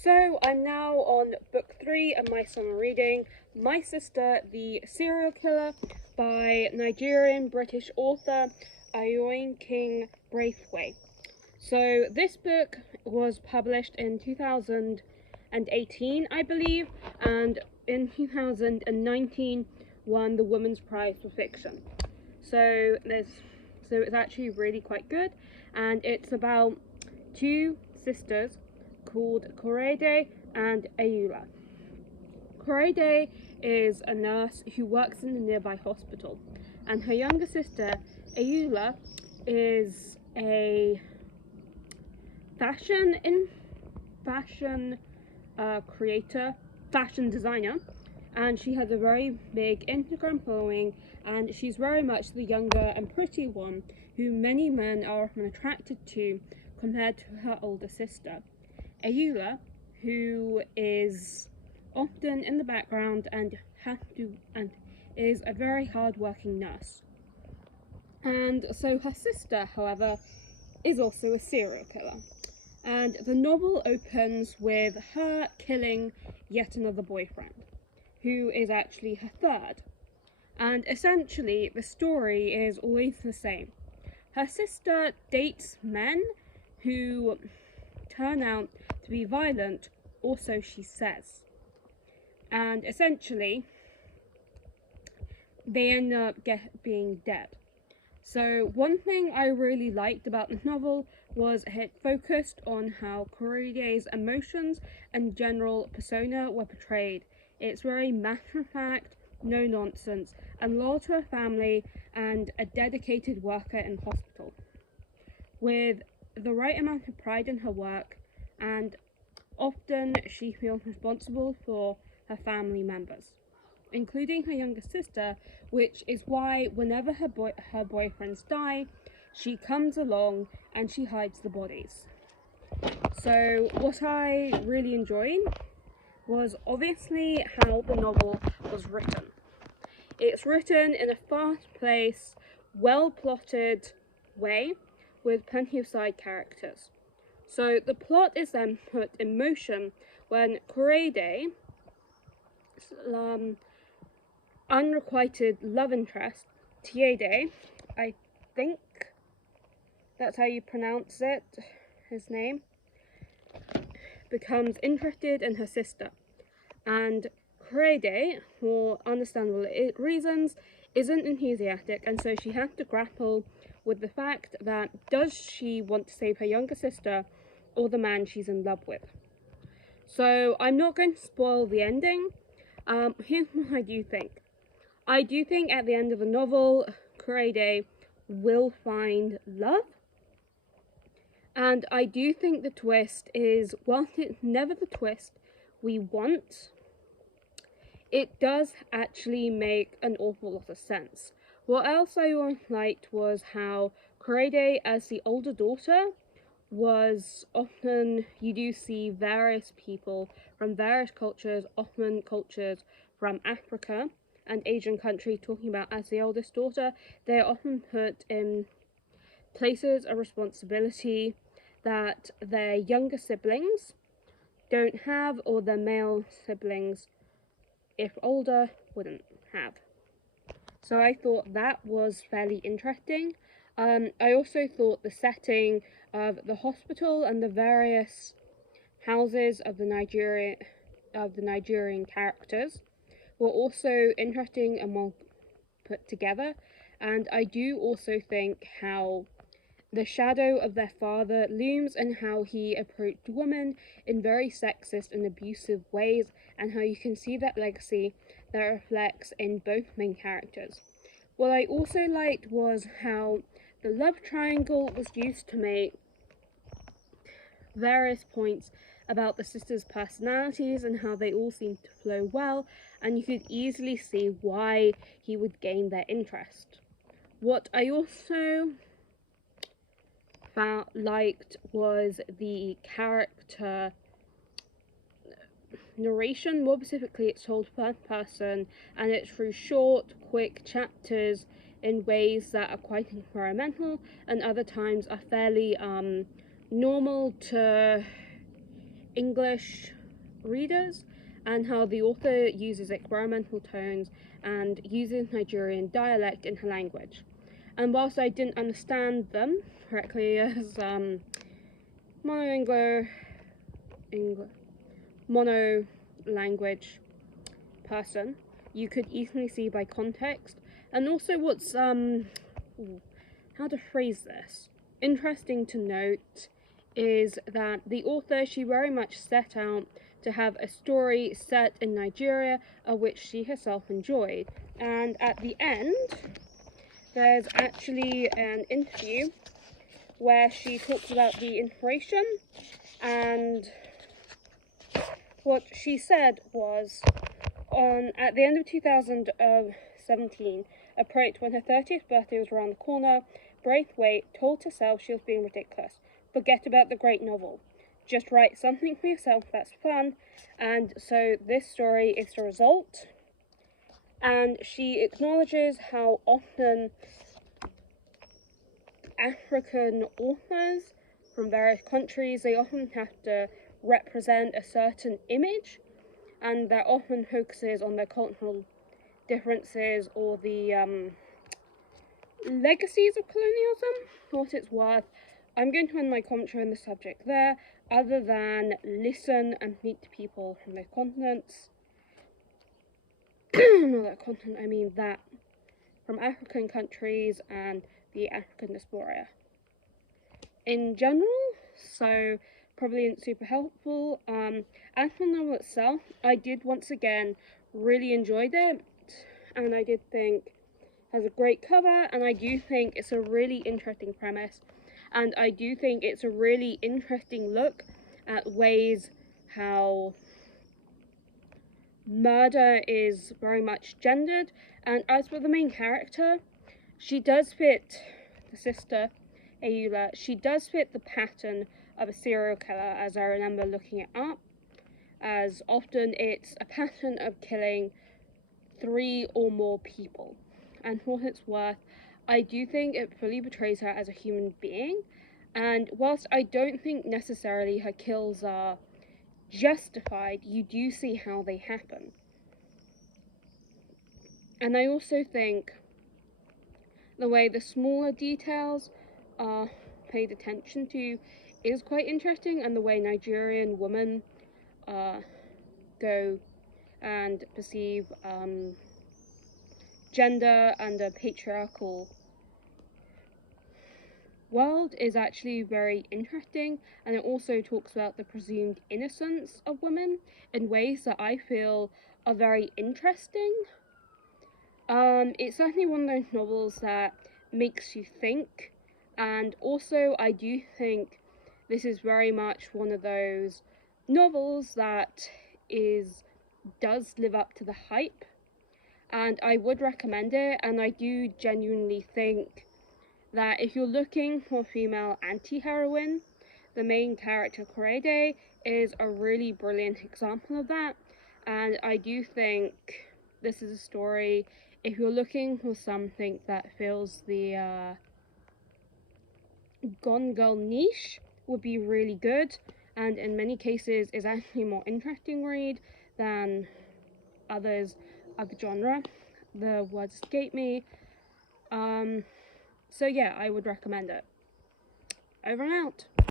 So I'm now on book 3 of my summer reading, My Sister, the Serial Killer, by Nigerian British author Ayoin King Braithwaite. So this book was published in 2018, I believe, and in 2019 won the Women's Prize for Fiction. So it's actually really quite good, and it's about two sisters called Korede and Ayula. Korede is a nurse who works in a nearby hospital, and her younger sister Ayula is a fashion creator, fashion designer, and she has a very big Instagram following, and she's very much the younger and pretty one who many men are often attracted to compared to her older sister, Ayula, who is often in the background and is a very hard-working nurse. And so her sister, however, is also a serial killer. And the novel opens with her killing yet another boyfriend, who is actually her third. And essentially, the story is always the same. Her sister dates men who turn out to be violent, or so she says. And essentially, they end up being dead. So one thing I really liked about the novel was it focused on how Korede's emotions and general persona were portrayed. It's very matter-of-fact, no nonsense, and loyal to her family and a dedicated worker in hospital, with the right amount of pride in her work, and often she feels responsible for her family members, including her younger sister, which is why whenever her boyfriends die, she comes along and she hides the bodies. So what I really enjoyed was obviously how the novel was written. It's written in a fast-paced, well-plotted way with plenty of side characters. So the plot is then put in motion when Korede, unrequited love interest, Tiede, I think that's how you pronounce it, his name, becomes interested in her sister. And Korede, for understandable reasons, isn't enthusiastic, and so she has to grapple with the fact that does she want to save her younger sister or the man she's in love with. So I'm not going to spoil the ending. Here's what I do think. I do think at the end of the novel, Korede will find love. And I do think the twist is, whilst it's never the twist we want, it does actually make an awful lot of sense. What else I liked was how Korede, as the older daughter, was often, you do see various people from various cultures, often cultures from Africa and Asian countries, talking about as the oldest daughter. They are often put in places of responsibility that their younger siblings don't have, or their male siblings, if older, wouldn't have. So I thought that was fairly interesting. I also thought the setting of the hospital and the various houses of the Nigerian characters were also interesting and well put together. And I do also think how the shadow of their father looms, and how he approached women in very sexist and abusive ways, and how you can see that legacy that reflects in both main characters. What I also liked was how the love triangle was used to make various points about the sisters' personalities and how they all seemed to flow well, and you could easily see why he would gain their interest. What I also liked was the character narration. More specifically, it's told first person, and it's through short, quick chapters in ways that are quite experimental, and other times are fairly normal to English readers, and how the author uses experimental tones and uses Nigerian dialect in her language. And whilst I didn't understand them correctly as mono language person, you could easily see by context. And also what's how to phrase this, interesting to note is that the author, she very much set out to have a story set in Nigeria, of which she herself enjoyed. And at the end, there's actually an interview where she talks about the inspiration, and what she said was, at the end of 2017, approached when her 30th birthday was around the corner, Braithwaite told herself she was being ridiculous. Forget about the great novel. Just write something for yourself that's fun. And so this story is the result. And she acknowledges how often African authors from various countries, they often have to represent a certain image, and that often focuses on their cultural differences or the legacies of colonialism. For what it's worth, I'm going to end my commentary on the subject there, other than listen and meet people from those continents. Not that continent, I mean that. From African countries and the African diaspora in general, so probably isn't super helpful. As for the novel itself, I did once again really enjoyed it, and I did think has a great cover, and I do think it's a really interesting premise, and I do think it's a really interesting look at ways how murder is very much gendered. And as for the main character, she does fit, the sister Ayoola, she does fit the pattern of a serial killer, as I remember looking it up, as often it's a pattern of killing 3 or more people. And for what it's worth, I do think it fully portrays her as a human being, and whilst I don't think necessarily her kills are justified, you do see how they happen. And I also think the way the smaller details are paid attention to is quite interesting, and the way Nigerian women go and perceive gender and a patriarchal world is actually very interesting. And it also talks about the presumed innocence of women in ways that I feel are very interesting. It's certainly one of those novels that makes you think, and also I do think this is very much one of those novels that does live up to the hype, and I would recommend it. And I do genuinely think that if you're looking for a female anti-heroine, the main character, Korede, is a really brilliant example of that. And I do think this is a story, if you're looking for something that fills the Gone Girl niche, would be really good, and in many cases is actually a more interesting read than others of the genre. The words escape me. So yeah, I would recommend it. Over and out.